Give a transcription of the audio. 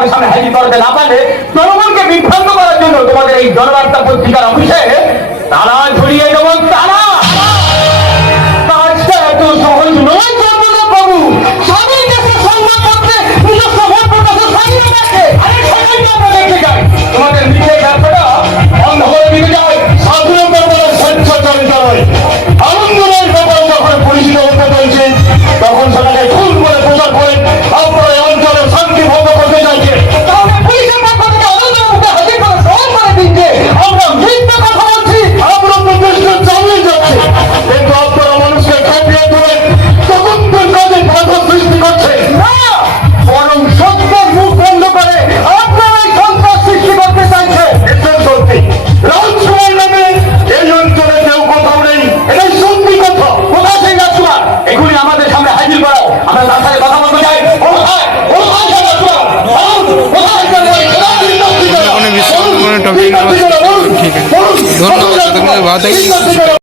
আমাদের সামনে হাজির করতে না পারলে জনগণকে বিভ্রান্ত করার জন্য তোমাদের এই জনবার্তা পত্রিকার অফিসে তারা ঝরিয়ে দেবো তারা। কাজটা এত সহজ নয় বাবু। স্বামীর কাছে সম্মান করতে নিজস্ব ভোট প্রকাশের স্বাধীন রাখে। আরে সবাইকে আমরা দেখতে যাই তোমাদের নিজের ব্যবসাটা বন্ধ করে দিতে যাও। স্বাধীনতার বলে স্বেচ্ছাচারিত নয়, আনন্দের ব্যাপারে যখন পরিচিত হতে চলছে তখন সেটাকে ভুল করে প্রচার করে আপনার অঞ্চলের শান্তি ভঙ্গ করতে চাইছে। তাহলে পুলিশের পক্ষ থেকে আনন্দের মুখে হাজির করে সহজ করে দিচ্ছে আমরা মিথ্যা কথা বলছি। আমরা তো দেশকে চালিয়ে যাচ্ছে, কিন্তু আপনারা মানুষকে খাটিয়ে তুলে তদন্তের কাজে বাধা সৃষ্টি করছে না, বরং সত্যের মুখ বন্ধ করে আপনারাই সন্ত্রাস সৃষ্টি করতে চাইছে। এসব সত্যি রাজকুমার নামে এই অঞ্চলে কেউ কোথাও নেই, এটাই সত্যি কথা। কোথায় সেই রাজকুমার? এগুলি আমাদের সামনে হাজির করো, আমরা তার সাথে কথা বলতে চাই। কোথায় কোথায় সেই রাজকুমার? কোথায় কোনো বিষয় কোনো টপিক ঠিক আছে ধন্যবাদ।